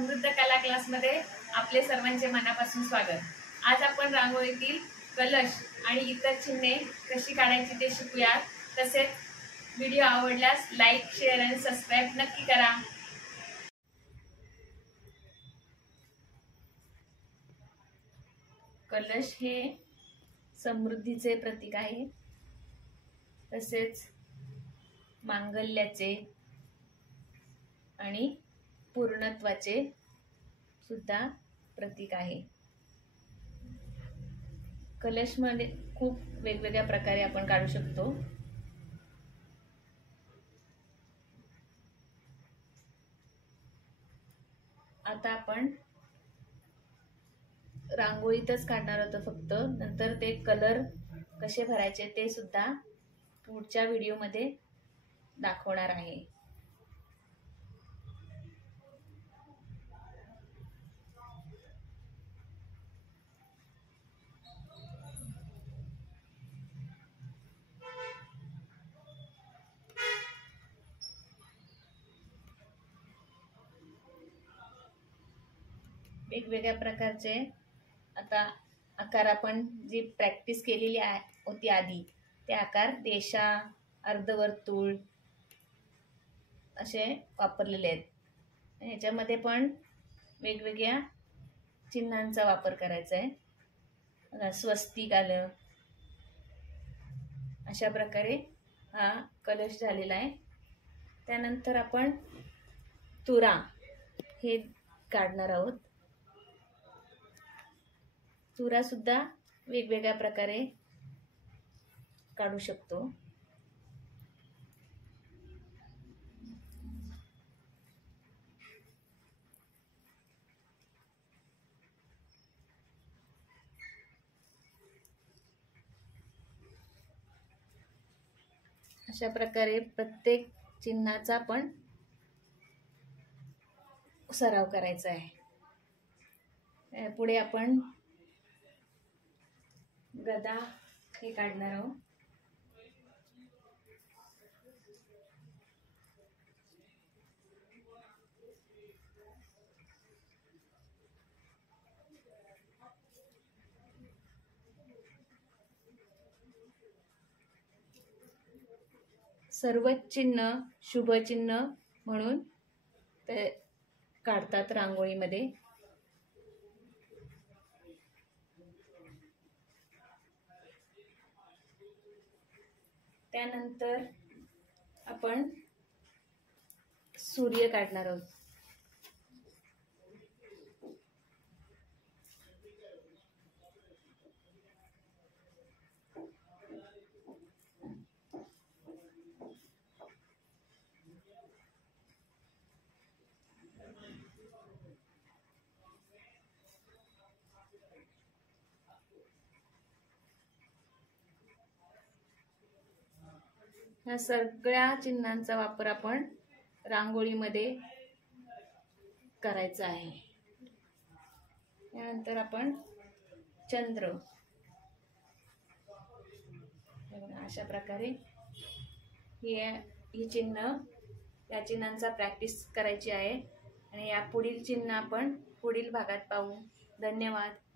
समृद्ध कला क्लासमध्ये आपले सर्वांचे मनापासून स्वागत। आज आपण रांगोळीतील कलश आणि इतर चिन्हे कशी काढायची ते शिकूया। तसेच व्हिडिओ आवडल्यास लाईक, शेअर आणि सबस्क्राइब नक्की करा। कलश हे समृद्धीचे प्रतीक आहे, तसेच मांगल्याचे आणि पूर्णत्वाचे सुद्धा प्रतीक आहे। कलश मध्ये खूप वेगवेगळ्या प्रकारे आपण काढू शकतो। आता आपण रांगोळीतच काढणार होतो फक्त, नंतर ते कलर कसे भरायचे ते सुद्धा पुढच्या व्हिडिओ मध्ये दाखवणार आहे। वेगवेगळ्या प्रकारचे आता आकार आपण जी प्रॅक्टिस केलेली होती आधी, ते आकार रेषा, अर्धवर्तुळ असे वापरलेले आहेत। ह्याच्यामध्ये पण वेगवेगळ्या चिन्हांचा वापर करायचा आहे। स्वस्तिक आलं, अशा प्रकारे हा कलश झालेला आहे। त्यानंतर आपण तुरा हे काढणार आहोत। तुरा सुद्धा वेगवेगळ्या प्रकारे काढू शकतो। अशा प्रकारे प्रत्येक चिन्हाचा पण सराव करायचा आहे। पुढे आपण गदा हे काढणार आहोत। सर्व चिन्ह शुभ चिन्ह म्हणून ते काढतात रांगोळीमध्ये। त्यानंतर आपण सूर्य काढणार आहोत। ह्या सगळ्या चिन्हांचा वापर आपण रांगोळीमध्ये करायचा आहे। त्यानंतर आपण चंद्र, अशा प्रकारे ही चिन्ह, या चिन्हांचा प्रॅक्टिस करायची आहे आणि या पुढील चिन्ह आपण पुढील भागात पाहू। धन्यवाद।